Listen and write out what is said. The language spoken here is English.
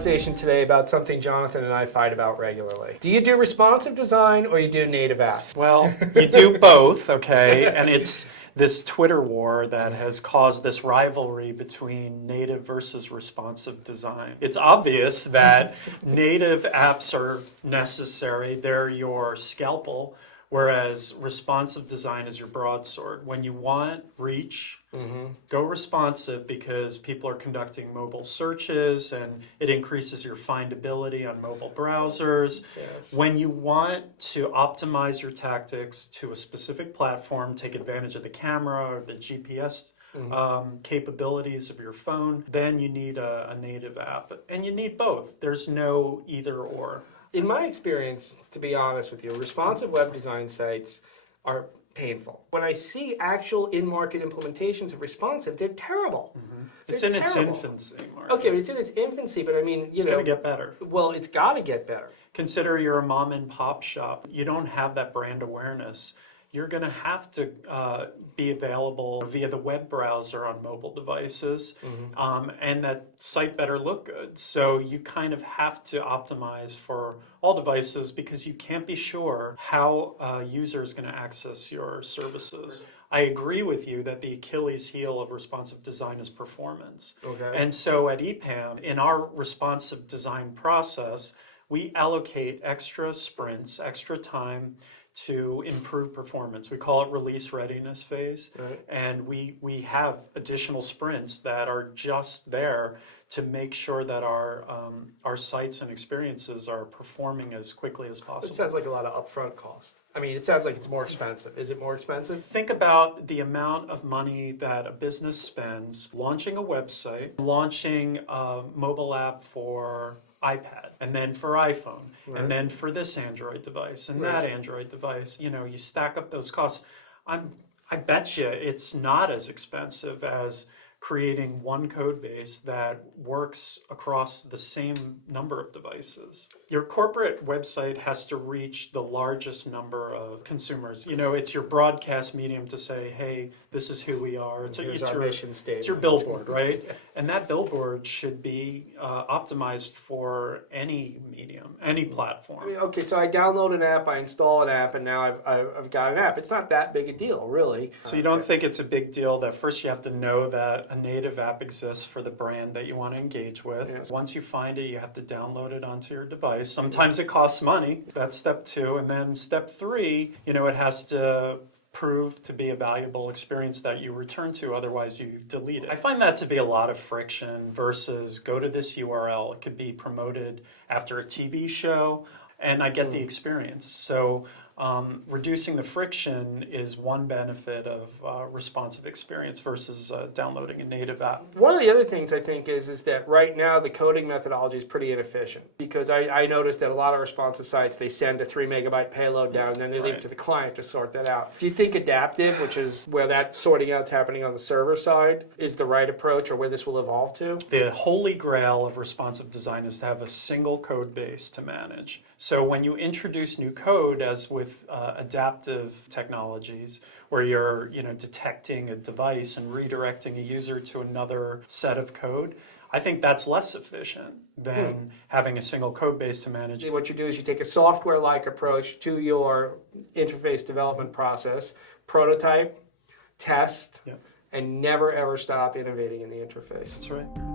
conversation today about something Jonathan and I fight about regularly. Do you do responsive design or you do native app? Well, you do both, okay? And it's this Twitter war that has caused this rivalry between native versus responsive design. It's obvious that native apps are necessary. They're your scalpel, whereas responsive design is your broadsword. When you want reach, go responsive because people are conducting mobile searches and it increases your findability on mobile browsers. Yes. When you want to optimize your tactics to a specific platform, take advantage of the camera or the GPS capabilities of your phone, then you need a native app. And you need both. There's no either or. In my experience, to be honest with you, responsive web design sites are painful. When I see actual in-market implementations of responsive, they're terrible. It's in its infancy, Mark. Okay, it's in its infancy, but I mean, It's going to get better. Well, it's got to get better. Consider you're a mom and pop shop. You don't have that brand awareness. You're going to have to be available via the web browser on mobile devices, and that site better look good. So you kind of have to optimize for all devices because you can't be sure how a user is going to access your services. I agree with you that the Achilles heel of responsive design is performance. Okay. And so at EPAM, in our responsive design process, we allocate extra sprints, extra time to improve performance. We call it release readiness phase. Right. And we have additional sprints that are just there to make sure that our sites and experiences are performing as quickly as possible. It sounds like a lot of upfront cost. I mean, it sounds like it's more expensive. Is it more expensive? Think about the amount of money that a business spends launching a website, launching a mobile app for iPad, and then for iPhone, and then for this Android device, and that Android device. You know, you stack up those costs. I bet you it's not as expensive as creating one code base that works across the same number of devices. Your corporate website has to reach the largest number of consumers. You know, it's your broadcast medium to say, hey, this is who we are. It's our mission statement. It's your billboard, right? And that billboard should be optimized for any medium, any platform. I mean, okay, so I download an app, I install an app, and now I've got an app. It's not that big a deal, really. So you don't think it's a big deal that first you have to know that a native app exists for the brand that you want to engage with. Yes. Once you find it, you have to download it onto your device. Sometimes it costs money. That's step 2. And then step 3, you know, it has to prove to be a valuable experience that you return to, otherwise you delete it. I find that to be a lot of friction versus go to this URL. It could be promoted after a TV show, and I get the experience. So reducing the friction is one benefit of responsive experience versus downloading a native app. One of the other things I think is that right now the coding methodology is pretty inefficient, because I noticed that a lot of responsive sites, they send a 3 megabyte payload down and then they leave it to the client to sort that out. Do you think adaptive, which is where that sorting out's happening on the server side, is the right approach, or where this will evolve to? The holy grail of responsive design is to have a single code base to manage. So when you introduce new code, as with adaptive technologies, where you're detecting a device and redirecting a user to another set of code, I think that's less efficient than having a single code base to manage. What you do is you take a software-like approach to your interface development process, prototype, test, and never ever stop innovating in the interface. That's right.